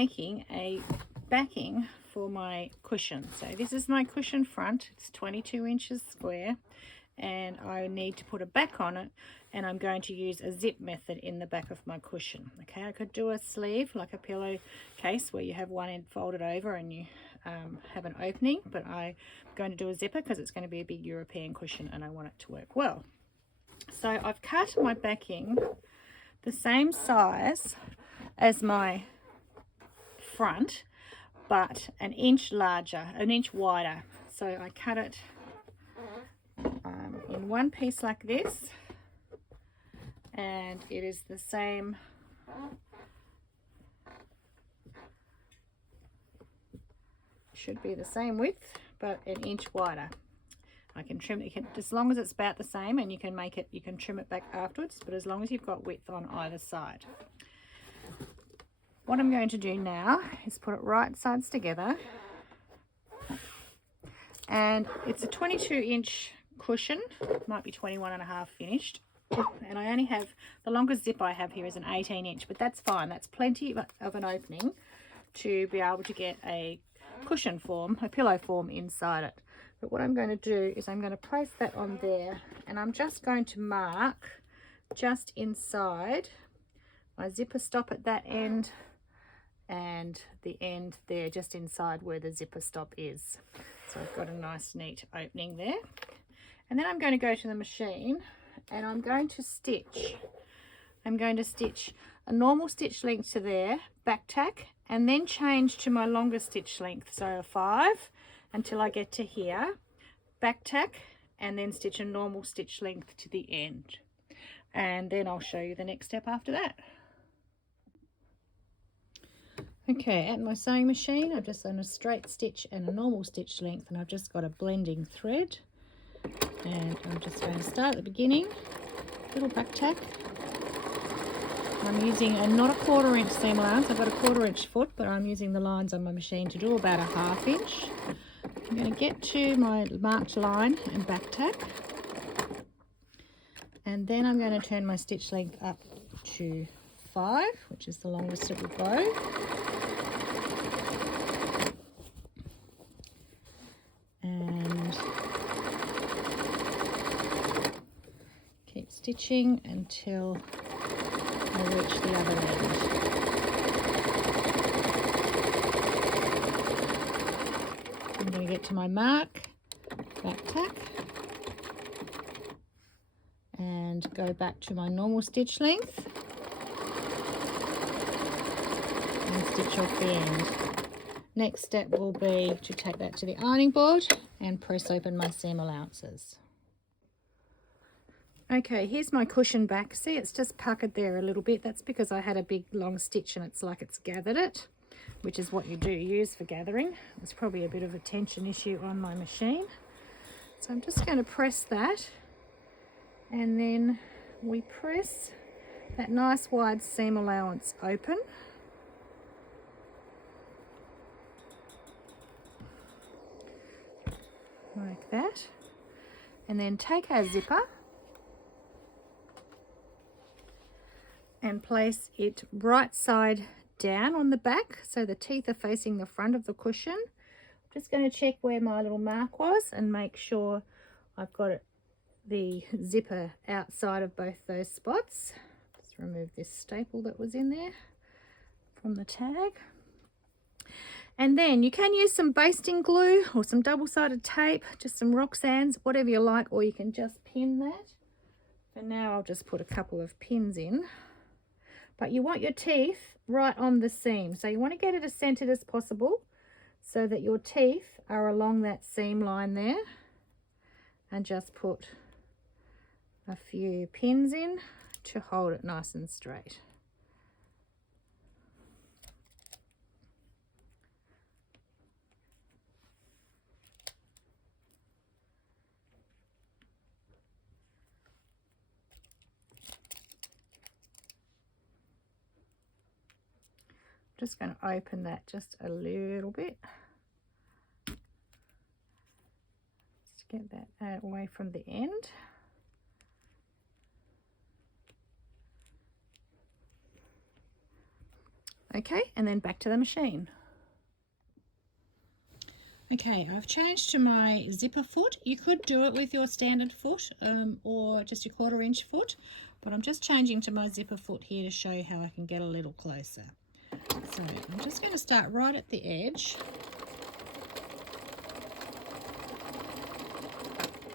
making a backing for my cushion. So this is my cushion front. It's 22 inches square, and I need to put a back on it, and I'm going to use a zip method in the back of my cushion. Okay, I could do a sleeve like a pillowcase where you have one end folded over and you have an opening, but I'm going to do a zipper because it's going to be a big European cushion and I want it to work well. So I've cut my backing the same size as my front, but an inch larger, an inch wider. So I cut it in one piece like this, and it is the same should be the same width but an inch wider. I can trim it as long as it's about the same, and you can make it, you can trim it back afterwards, but as long as you've got width on either side. What I'm going to do now is put it right sides together, and it's a 22-inch cushion, might be 21.5 finished, and I only have, the longest zip I have here is an 18-inch, but that's fine. That's plenty of an opening to be able to get a cushion form, a pillow form inside it. But what I'm going to do is I'm going to place that on there, and I'm just going to mark just inside my zipper stop at that end and the end there just inside where the zipper stop is. So I've got a nice neat opening there. And then I'm going to go to the machine and I'm going to stitch. I'm going to stitch a normal stitch length to there, back tack, and then change to my longer stitch length, so a 5 until I get to here, back tack, and then stitch a normal stitch length to the end. And then I'll show you the next step after that. Okay, at my sewing machine, I've just done a straight stitch and a normal stitch length, and I've just got a blending thread. And I'm just going to start at the beginning, little back tack. I'm using not a 1/4 inch seam allowance, I've got a 1/4 inch foot, but I'm using the lines on my machine to do about a 1/2 inch. I'm going to get to my marked line and back tack. And then I'm going to turn my stitch length up to 5, which is the longest it will go. And keep stitching until I reach the other end. I'm going to get to my mark, back tack, and go back to my normal stitch length and stitch off the end. Next step will be to take that to the ironing board and press open my seam allowances. Okay, here's my cushion back. See, it's just puckered there a little bit. That's because I had a big long stitch and it's like it's gathered it, which is what you do use for gathering. There's probably a bit of a tension issue on my machine. So I'm just going to press that, and then we press that nice wide seam allowance open. Like that. And then take our zipper and place it right side down on the back, so the teeth are facing the front of the cushion. I'm just going to check where my little mark was and make sure I've got the zipper outside of both those spots. Just remove this staple that was in there from the tag. And then you can use some basting glue or some double-sided tape, just some Roxanne's, whatever you like, or you can just pin that. For now, I'll just put a couple of pins in. But you want your teeth right on the seam. So you want to get it as centered as possible so that your teeth are along that seam line there. And just put a few pins in to hold it nice and straight. Just going to open that just a little bit. Just get that away from the end. Okay, and then back to the machine. Okay, I've changed to my zipper foot. You could do it with your standard foot or just your 1/4 inch foot, but I'm just changing to my zipper foot here to show you how I can get a little closer. So I'm just going to start right at the edge,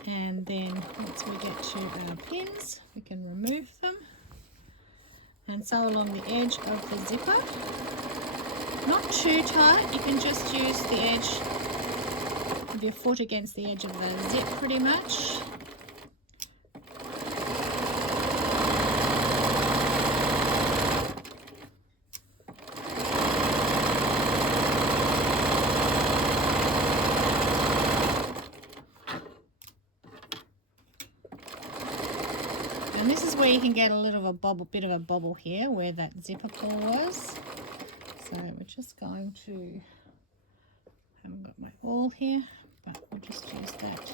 and then once we get to our pins, we can remove them and sew along the edge of the zipper. Not too tight, you can just use the edge of your foot against the edge of the zip pretty much. And this is where you can get a little of a bobble, bit of a bobble here where that zipper pull was. So we're just going to, haven't got my awl here, but we'll just use that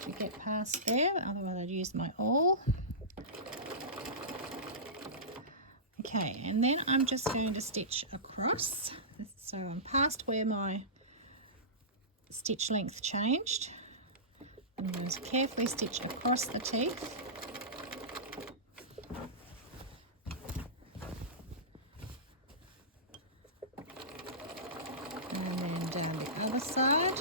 to get past there, otherwise I'd use my awl. Okay, and then I'm just going to stitch across. So I'm past where my stitch length changed. I'm going to carefully stitch across the teeth. And then down the other side.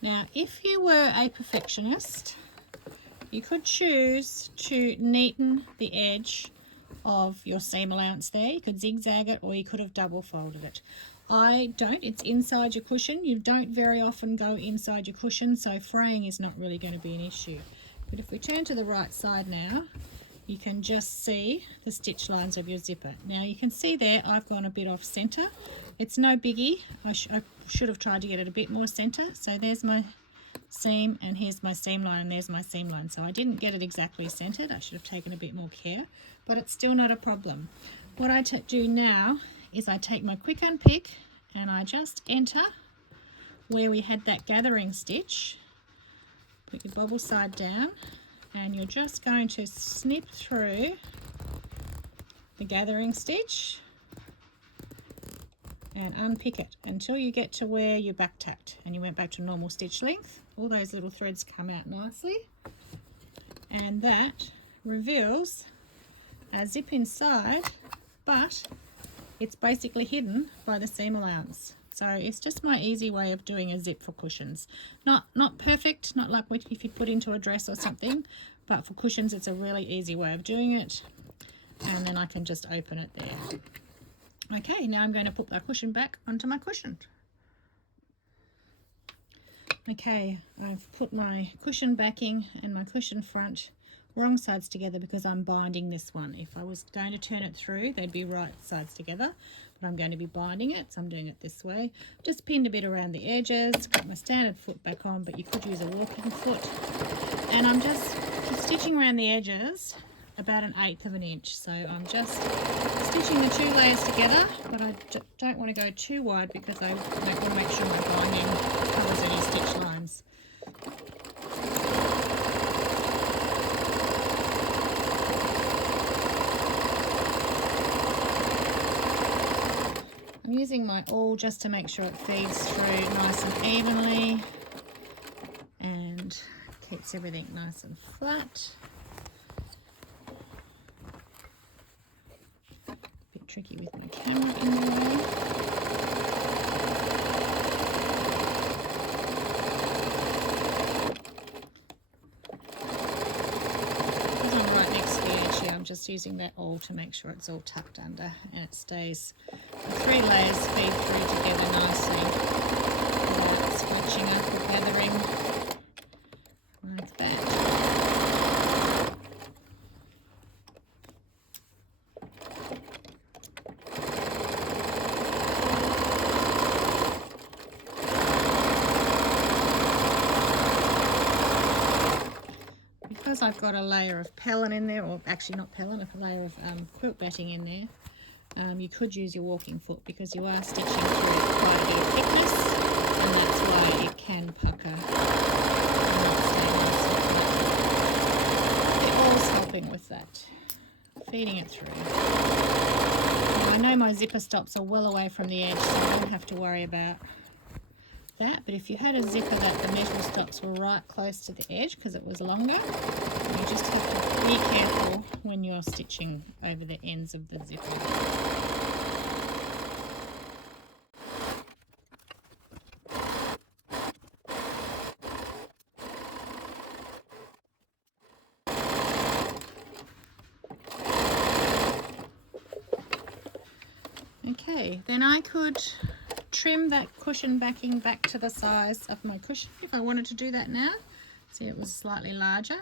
Now, if you were a perfectionist, you could choose to neaten the edge of your seam allowance there. You could zigzag it, or you could have double folded it. I don't. It's inside your cushion. You don't very often go inside your cushion, so fraying is not really going to be an issue. But if we turn to the right side now, you can just see the stitch lines of your zipper. Now you can see there I've gone a bit off center. It's no biggie. I should have tried to get it a bit more center. So there's my seam, and here's my seam line, and there's my seam line. So I didn't get it exactly centered. I should have taken a bit more care, but it's still not a problem. What I do now is I take my quick unpick and I just enter where we had that gathering stitch. Put your bobble side down, and you're just going to snip through the gathering stitch and unpick it until you get to where you back tacked and you went back to normal stitch length. All those little threads come out nicely, and that reveals a zip inside, but it's basically hidden by the seam allowance. So it's just my easy way of doing a zip for cushions. Not perfect, not like if you put into a dress or something, but for cushions it's a really easy way of doing it. And then I can just open it there. Okay, now I'm going to put that cushion back onto my cushion. Okay, I've put my cushion backing and my cushion front wrong sides together because I'm binding this one. If I was going to turn it through, they'd be right sides together, but I'm going to be binding it, so I'm doing it this way. Just pinned a bit around the edges, got my standard foot back on, but you could use a walking foot. And I'm just stitching around the edges about 1/8 of an inch. So I'm just stitching the 2 layers together, but I don't want to go too wide because I want to make sure my binding covers any stitch lines. I'm using my awl just to make sure it feeds through nice and evenly and keeps everything nice and flat. Tricky with my camera in the way. Because I'm right next to the edge here, I'm just using that awl to make sure it's all tucked under and it stays. The 3 layers feed through together nicely without splitching up or gathering like that. because I've got a layer of Pellin in there, or actually not Pellin, a layer of quilt batting in there, you could use your walking foot because you are stitching through quite a bit of thickness, and that's why it can pucker. The oil's helping with that, feeding it through. Now, I know my zipper stops are well away from the edge, so I don't have to worry about that, but if you had a zipper that the metal stops were right close to the edge because it was longer, you just have to be careful when you're stitching over the ends of the zipper. Okay, then I could trim that cushion backing back to the size of my cushion if I wanted to do that now. See, it was slightly larger,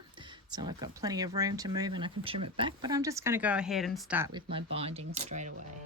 so I've got plenty of room to move and I can trim it back, but I'm just going to go ahead and start with my binding straight away.